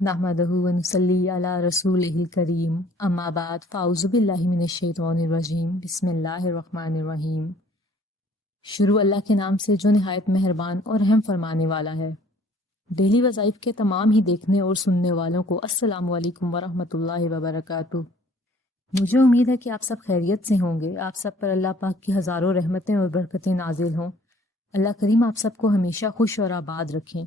نحمدہ ونصلی علی رسولہ الکریم اما بعد فاعوذ باللہ من الشیطان الرجیم بسم اللہ الرحمن الرحیم۔ شروع اللہ کے نام سے جو نہایت مہربان اور رحم فرمانے والا ہے۔ ڈیلی وظائف کے تمام ہی دیکھنے اور سننے والوں کو السلام علیکم ورحمۃ اللہ وبرکاتہ۔ مجھے امید ہے کہ آپ سب خیریت سے ہوں گے۔ آپ سب پر اللہ پاک کی ہزاروں رحمتیں اور برکتیں نازل ہوں۔ اللہ کریم آپ سب کو ہمیشہ خوش اور آباد رکھیں۔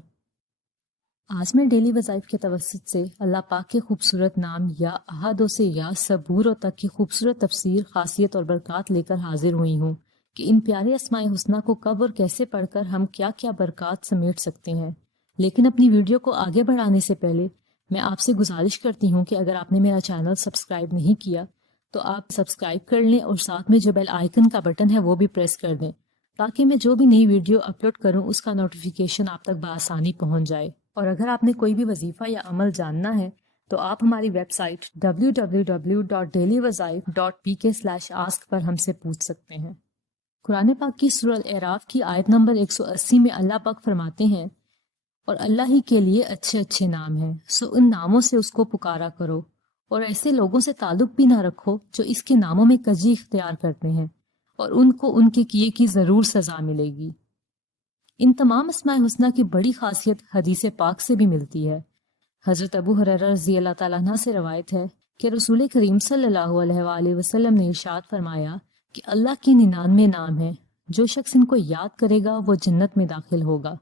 آج میں ڈیلی وظائف کے توسط سے اللہ پاک کے خوبصورت نام یا احدوں سے یا صبوروں تک کی خوبصورت تفسیر، خاصیت اور برکات لے کر حاضر ہوئی ہوں کہ ان پیارے اسماء حسنہ کو کب اور کیسے پڑھ کر ہم کیا کیا برکات سمیٹ سکتے ہیں۔ لیکن اپنی ویڈیو کو آگے بڑھانے سے پہلے میں آپ سے گزارش کرتی ہوں کہ اگر آپ نے میرا چینل سبسکرائب نہیں کیا تو آپ سبسکرائب کر لیں اور ساتھ میں جو بیل آئیکن کا بٹن ہے وہ بھی پریس کر دیں تاکہ میں جو بھی نئی ویڈیو اپلوڈ کروں اس کا نوٹیفیکیشن آپ تک بآسانی پہنچ جائے۔ اور اگر آپ نے کوئی بھی وظیفہ یا عمل جاننا ہے تو آپ ہماری ویب سائٹ www.dailywazaif.pk/ask پر ہم سے پوچھ سکتے ہیں۔ قرآن پاک کی سورہ الاعراف کی آیت نمبر 180 میں اللہ پاک فرماتے ہیں، اور اللہ ہی کے لیے اچھے اچھے نام ہیں، سو ان ناموں سے اس کو پکارا کرو اور ایسے لوگوں سے تعلق بھی نہ رکھو جو اس کے ناموں میں کجی اختیار کرتے ہیں، اور ان کو ان کے کیے کی ضرور سزا ملے گی۔ ان تمام اسماء حسنہ کی بڑی خاصیت حدیث پاک سے بھی ملتی ہے۔ حضرت ابو ہریرہ رضی اللہ تعالیٰ عنہ سے روایت ہے کہ رسول کریم صلی اللہ علیہ وآلہ وسلم نے ارشاد فرمایا کہ اللہ کی 99 نام ہیں، جو شخص ان کو یاد کرے گا وہ جنت میں داخل ہوگا۔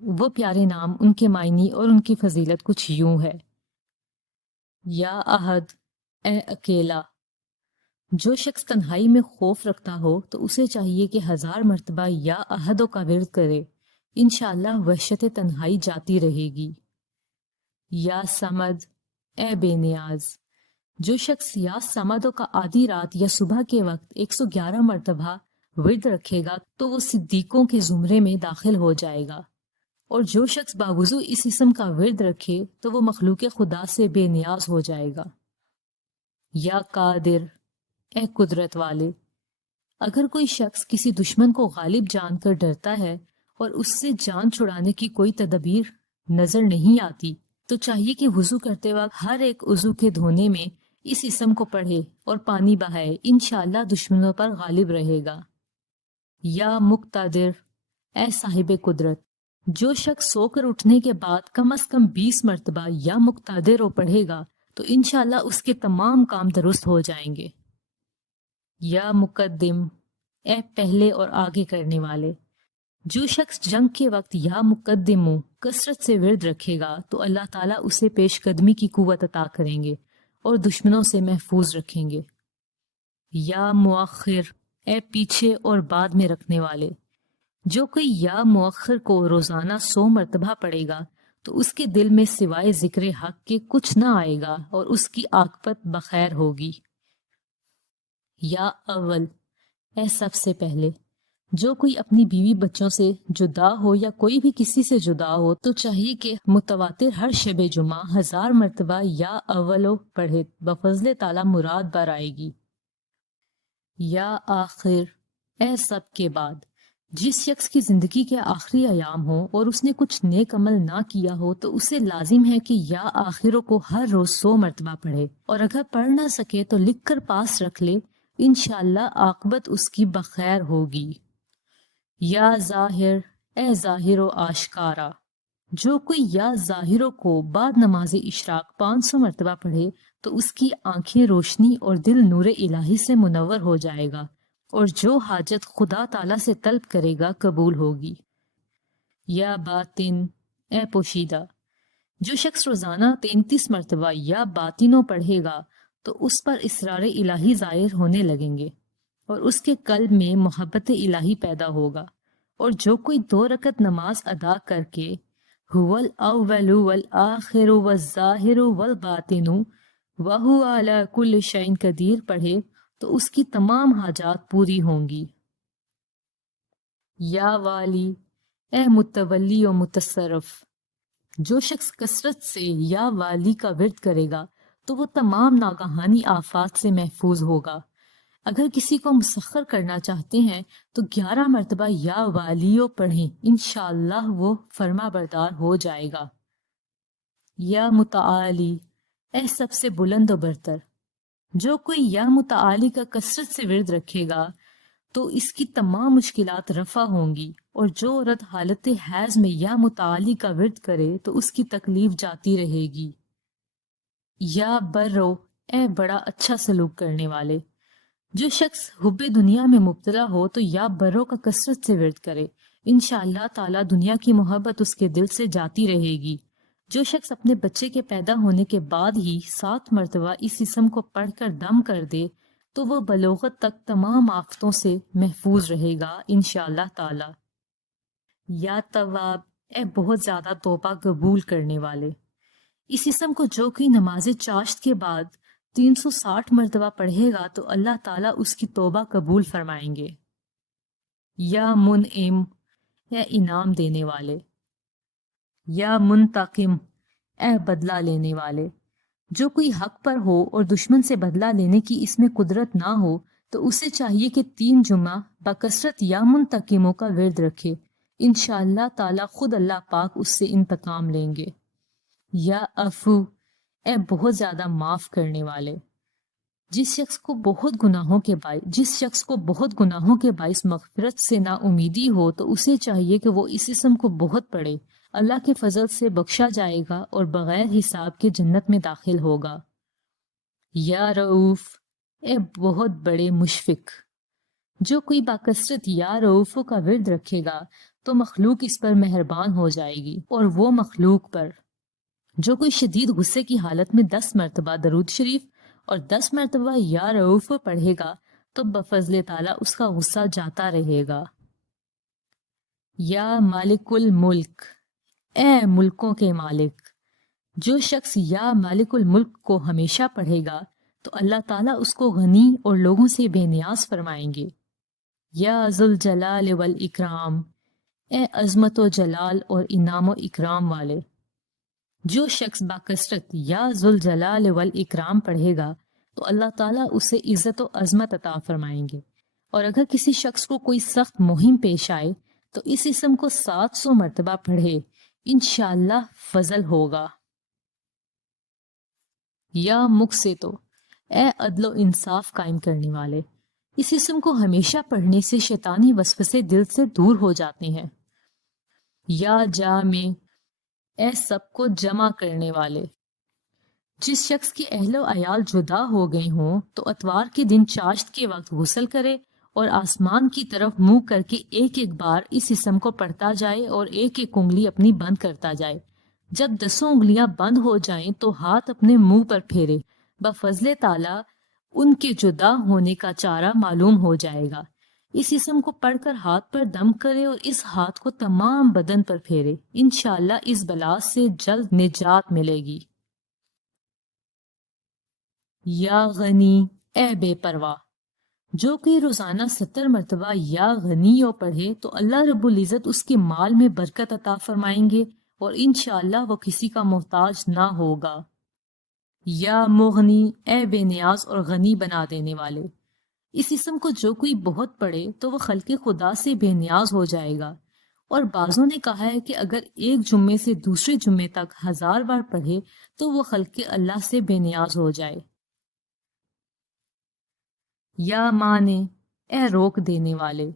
وہ پیارے نام، ان کے معنی اور ان کی فضیلت کچھ یوں ہے۔ یا احد، اے اکیلا۔ جو شخص تنہائی میں خوف رکھتا ہو تو اسے چاہیے کہ 1000 مرتبہ یا احدوں کا ورد کرے، انشاءاللہ وحشت تنہائی جاتی رہے گی۔ یا سمد، اے بے نیاز۔ جو شخص یا سمدوں کا آدھی رات یا صبح کے وقت 111 مرتبہ ورد رکھے گا تو وہ صدیقوں کے زمرے میں داخل ہو جائے گا، اور جو شخص باوضو اس اسم کا ورد رکھے تو وہ مخلوق خدا سے بے نیاز ہو جائے گا۔ یا قادر، اے قدرت والے۔ اگر کوئی شخص کسی دشمن کو غالب جان کر ڈرتا ہے اور اس سے جان چھڑانے کی کوئی تدبیر نظر نہیں آتی تو چاہیے کہ وضو کرتے وقت ہر ایک عضو کے دھونے میں اس اسم کو پڑھے اور پانی بہائے، انشاءاللہ دشمنوں پر غالب رہے گا۔ یا مقتدر، اے صاحب قدرت۔ جو شخص سو کر اٹھنے کے بعد کم از کم 20 مرتبہ یا مقتدر رو پڑھے گا تو انشاءاللہ اس کے تمام کام درست ہو جائیں گے۔ یا مقدم، اے پہلے اور آگے کرنے والے۔ جو شخص جنگ کے وقت یا مقدموں کثرت سے ورد رکھے گا تو اللہ تعالیٰ اسے پیش قدمی کی قوت عطا کریں گے اور دشمنوں سے محفوظ رکھیں گے۔ یا مؤخر، اے پیچھے اور بعد میں رکھنے والے۔ جو کوئی یا مؤخر کو روزانہ 100 مرتبہ پڑھے گا تو اس کے دل میں سوائے ذکر حق کے کچھ نہ آئے گا اور اس کی عاقبت بخیر ہوگی۔ یا اول، اے سب سے پہلے۔ جو کوئی اپنی بیوی بچوں سے جدا ہو یا کوئی بھی کسی سے جدا ہو تو چاہیے کہ متواتر ہر شب جمعہ 1000 مرتبہ یا اولو پڑھے، بفضل تعالی مراد بر آئے گی۔ یا آخر، اے سب کے بعد۔ جس شخص کی زندگی کے آخری ایام ہو اور اس نے کچھ نیک عمل نہ کیا ہو تو اسے لازم ہے کہ یا آخروں کو ہر روز 100 مرتبہ پڑھے، اور اگر پڑھ نہ سکے تو لکھ کر پاس رکھ لے، انشاءاللہ عاقبت اس کی بخیر ہوگی۔ یا ظاہر، اے ظاہر و آشکارا۔ جو کوئی یا ظاہروں کو بعد نماز اشراق 500 مرتبہ پڑھے تو اس کی آنکھیں روشنی اور دل نور الہی سے منور ہو جائے گا، اور جو حاجت خدا تعالیٰ سے طلب کرے گا قبول ہوگی۔ یا باطن، اے پوشیدہ۔ جو شخص روزانہ 33 مرتبہ یا باطنوں پڑھے گا تو اس پر اسرار الہی ظاہر ہونے لگیں گے اور اس کے قلب میں محبت الہی پیدا ہوگا، اور جو کوئی 2 رکعت نماز ادا کر کے هو الاول والآخر والظاہر والباطن وهو على كل شيء قدیر پڑھے تو اس کی تمام حاجات پوری ہوں گی۔ یا والی، اے متولی و متصرف۔ جو شخص کثرت سے یا والی کا ورد کرے گا تو وہ تمام ناگہانی آفات سے محفوظ ہوگا۔ اگر کسی کو مسخر کرنا چاہتے ہیں تو 11 مرتبہ یا والیو پڑھیں، انشاءاللہ وہ فرما بردار ہو جائے گا۔ یا متعالی، اے سب سے بلند و برتر۔ جو کوئی یا متعالی کا کثرت سے ورد رکھے گا تو اس کی تمام مشکلات رفع ہوں گی، اور جو عورت حالت حیض میں یا متعالی کا ورد کرے تو اس کی تکلیف جاتی رہے گی۔ یا برو، اے بڑا اچھا سلوک کرنے والے۔ جو شخص حب دنیا میں مبتلا ہو تو یا برو کا کثرت سے ورد کرے، انشاءاللہ تعالی دنیا کی محبت اس کے دل سے جاتی رہے گی۔ جو شخص اپنے بچے کے پیدا ہونے کے بعد ہی 7 مرتبہ اس اسم کو پڑھ کر دم کر دے تو وہ بلوغت تک تمام آفتوں سے محفوظ رہے گا انشاءاللہ تعالی۔ یا تواب، اے بہت زیادہ توبہ قبول کرنے والے۔ اس اسم کو جو کوئی نماز چاشت کے بعد 360 مرتبہ پڑھے گا تو اللہ تعالیٰ اس کی توبہ قبول فرمائیں گے۔ یا منعم، اے انعام دینے والے۔ یا منتقم، اے بدلہ لینے والے۔ جو کوئی حق پر ہو اور دشمن سے بدلہ لینے کی اس میں قدرت نہ ہو تو اسے چاہیے کہ 3 جمعہ بکثرت یا منتقموں کا ورد رکھے، انشاءاللہ تعالیٰ خود اللہ پاک اس سے انتقام لیں گے۔ یا عفو، اے بہت زیادہ معاف کرنے والے۔ جس شخص کو بہت گناہوں کے باعث مغفرت سے نا امیدی ہو تو اسے چاہیے کہ وہ اس اسم کو بہت پڑھے، اللہ کے فضل سے بخشا جائے گا اور بغیر حساب کے جنت میں داخل ہوگا۔ یا رؤوف، اے بہت بڑے مشفق۔ جو کوئی باکثرت یا رؤوف کا ورد رکھے گا تو مخلوق اس پر مہربان ہو جائے گی، اور وہ مخلوق پر۔ جو کوئی شدید غصے کی حالت میں 10 مرتبہ درود شریف اور 10 مرتبہ یا رؤوف پڑھے گا تو بفضل تعالیٰ اس کا غصہ جاتا رہے گا۔ یا مالک الملک، اے ملکوں کے مالک۔ جو شخص یا مالک الملک کو ہمیشہ پڑھے گا تو اللہ تعالیٰ اس کو غنی اور لوگوں سے بے نیاز فرمائیں گے۔ یا ذوالجلال والاکرام، اے عظمت و جلال اور انعام و اکرام والے۔ جو شخص باکثرت یا ذوالجلال والاکرام پڑھے گا تو اللہ تعالیٰ اسے عزت و عظمت عطا فرمائیں گے، اور اگر کسی شخص کو کوئی سخت مہم پیش آئے تو اس اسم کو 700 مرتبہ پڑھے، انشاءاللہ فضل ہوگا۔ یا مقسطو، اے عدل و انصاف قائم کرنے والے۔ اس اسم کو ہمیشہ پڑھنے سے شیطانی وسوسے دل سے دور ہو جاتے ہیں۔ یا جامع، اے سب کو جمع کرنے والے۔ جس شخص کی اہل و عیال جدا ہو گئے ہوں تو اتوار کے دن چاشت کے وقت غسل کرے اور آسمان کی طرف منہ کر کے ایک ایک بار اس اسم کو پڑھتا جائے اور ایک ایک انگلی اپنی بند کرتا جائے۔ جب 10 انگلیاں بند ہو جائیں تو ہاتھ اپنے منہ پر پھیرے، بفضل تعالیٰ ان کے جدا ہونے کا چارہ معلوم ہو جائے گا۔ اس اسم کو پڑھ کر ہاتھ پر دم کرے اور اس ہاتھ کو تمام بدن پر پھیرے، انشاءاللہ اس بلا سے جلد نجات ملے گی۔ یا غنی، اے بے پرواہ۔ جو کوئی روزانہ 70 مرتبہ یا غنیو پڑھے تو اللہ رب العزت اس کے مال میں برکت عطا فرمائیں گے اور انشاءاللہ وہ کسی کا محتاج نہ ہوگا۔ یا مغنی، اے بے نیاز اور غنی بنا دینے والے۔ اس اسم کو جو کوئی بہت پڑھے تو وہ خلق خدا سے بے نیاز ہو جائے گا، اور بعضوں نے کہا ہے کہ اگر ایک جمعے سے دوسرے جمعے تک 1000 بار پڑھے تو وہ خلق اللہ سے بے نیاز ہو جائے۔ یا مانے، اے روک دینے والے۔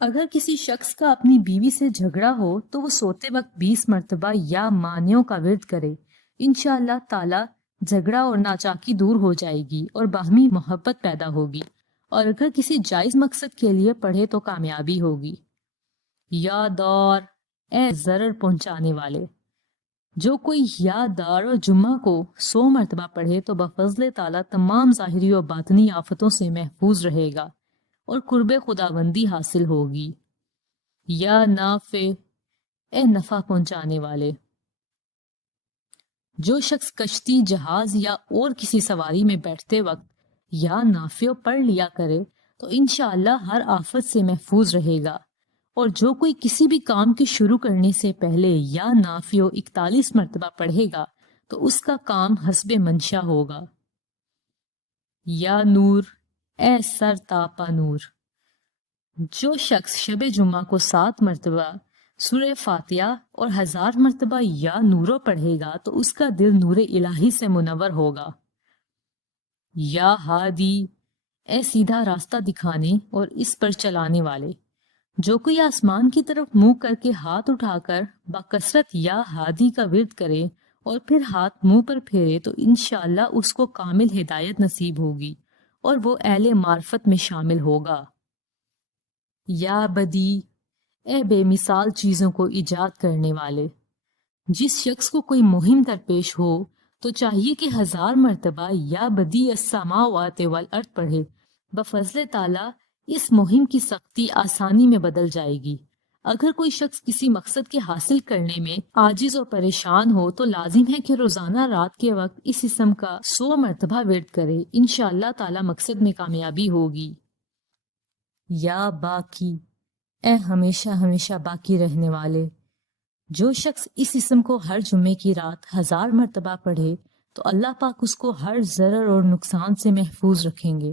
اگر کسی شخص کا اپنی بیوی سے جھگڑا ہو تو وہ سوتے وقت 20 مرتبہ یا مانیوں کا ورد کرے، انشاءاللہ تعالی جھگڑا اور ناچاکی دور ہو جائے گی اور باہمی محبت پیدا ہوگی، اور اگر کسی جائز مقصد کے لیے پڑھے تو کامیابی ہوگی۔ یا دار، اے ضرر پہنچانے والے۔ جو کوئی یا دار و جمعہ کو 100 مرتبہ پڑھے تو بفضل تعالیٰ تمام ظاہری و باطنی آفتوں سے محفوظ رہے گا اور قرب خداوندی حاصل ہوگی۔ یا نافع، اے نفع پہنچانے والے۔ جو شخص کشتی، جہاز یا اور کسی سواری میں بیٹھتے وقت یا نافع پڑھ لیا کرے تو انشاءاللہ ہر آفت سے محفوظ رہے گا، اور جو کوئی کسی بھی کام کے شروع کرنے سے پہلے یا نافع 41 مرتبہ پڑھے گا تو اس کا کام حسب منشا ہوگا۔ یا نور، اے سر تاپا نور۔ جو شخص شب جمعہ کو 7 مرتبہ سورہ فاتحہ اور 1000 مرتبہ یا نورو پڑھے گا تو اس کا دل نور الہی سے منور ہوگا۔ یا ہادی، اے سیدھا راستہ دکھانے اور اس پر چلانے والے، جو کوئی آسمان کی طرف منہ کر کے ہاتھ اٹھا کر بکثرت یا ہادی کا ورد کرے اور پھر ہاتھ منہ پر پھیرے تو انشاءاللہ اس کو کامل ہدایت نصیب ہوگی اور وہ اہل معرفت میں شامل ہوگا۔ یا بدی، اے بے مثال چیزوں کو ایجاد کرنے والے، جس شخص کو کوئی مہم درپیش ہو تو چاہیے کہ 1000 مرتبہ یا بدی السماوات والارض پڑھے۔ بفضل تعالیٰ اس مہم کی سختی آسانی میں بدل جائے گی۔ اگر کوئی شخص کسی مقصد کے حاصل کرنے میں عاجز اور پریشان ہو تو لازم ہے کہ روزانہ رات کے وقت اس اسم کا 100 مرتبہ ورد کرے، انشاءاللہ تعالیٰ مقصد میں کامیابی ہوگی۔ یا باقی، اے ہمیشہ ہمیشہ باقی رہنے والے، جو شخص اس اسم کو ہر جمعے کی رات 1000 مرتبہ پڑھے تو اللہ پاک اس کو ہر ضرر اور نقصان سے محفوظ رکھیں گے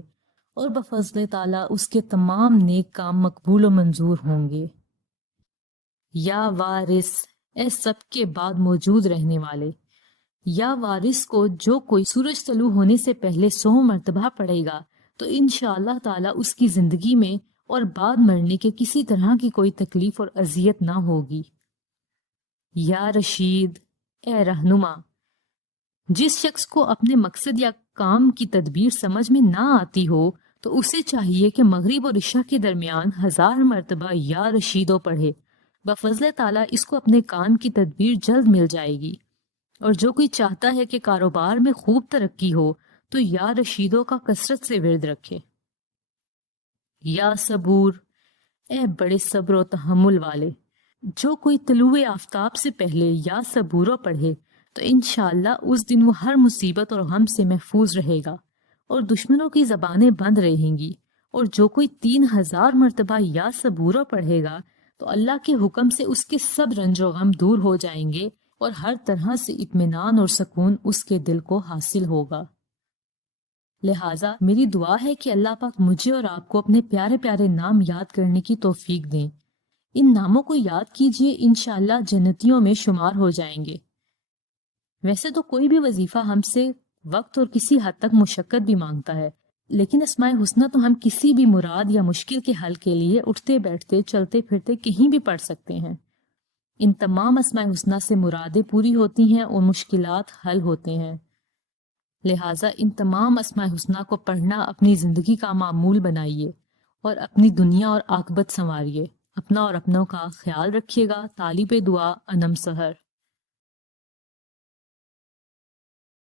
اور بفضل تعالیٰ اس کے تمام نیک کام مقبول و منظور ہوں گے۔ یا وارث، اے سب کے بعد موجود رہنے والے، یا وارث کو جو کوئی سورج طلوع ہونے سے پہلے 100 مرتبہ پڑھے گا تو انشاءاللہ تعالیٰ اس کی زندگی میں اور بعد مرنے کے کسی طرح کی کوئی تکلیف اور اذیت نہ ہوگی۔ یا رشید، اے رہنما، جس شخص کو اپنے مقصد یا کام کی تدبیر سمجھ میں نہ آتی ہو تو اسے چاہیے کہ مغرب اور عشاء کے درمیان 1000 مرتبہ یا رشیدو پڑھے۔ بفضل تعالیٰ اس کو اپنے کام کی تدبیر جلد مل جائے گی۔ اور جو کوئی چاہتا ہے کہ کاروبار میں خوب ترقی ہو تو یا رشیدو کا کثرت سے ورد رکھے۔ یا صبور، اے بڑے صبر و تحمل والے، جو کوئی طلوع آفتاب سے پہلے یا صبورو پڑھے تو انشاءاللہ اس دن وہ ہر مصیبت اور غم سے محفوظ رہے گا اور دشمنوں کی زبانیں بند رہیں گی۔ اور جو کوئی 3000 مرتبہ یا صبورو پڑھے گا تو اللہ کے حکم سے اس کے سب رنج و غم دور ہو جائیں گے اور ہر طرح سے اطمینان اور سکون اس کے دل کو حاصل ہوگا۔ لہٰذا میری دعا ہے کہ اللہ پاک مجھے اور آپ کو اپنے پیارے پیارے نام یاد کرنے کی توفیق دیں۔ ان ناموں کو یاد کیجئے، انشاءاللہ جنتیوں میں شمار ہو جائیں گے۔ ویسے تو کوئی بھی وظیفہ ہم سے وقت اور کسی حد تک مشقت بھی مانگتا ہے، لیکن اسماء حسنہ تو ہم کسی بھی مراد یا مشکل کے حل کے لیے اٹھتے بیٹھتے چلتے پھرتے کہیں بھی پڑھ سکتے ہیں۔ ان تمام اسماء حسنہ سے مرادیں پوری ہوتی ہیں اور مشکلات حل ہوتے ہیں۔ لہٰذا ان تمام اسماء حسنہ کو پڑھنا اپنی زندگی کا معمول بنائیے اور اپنی دنیا اور عاقبت سنواریے۔ اپنا اور اپنوں کا خیال رکھیے گا۔ طالب دعا انم سحر۔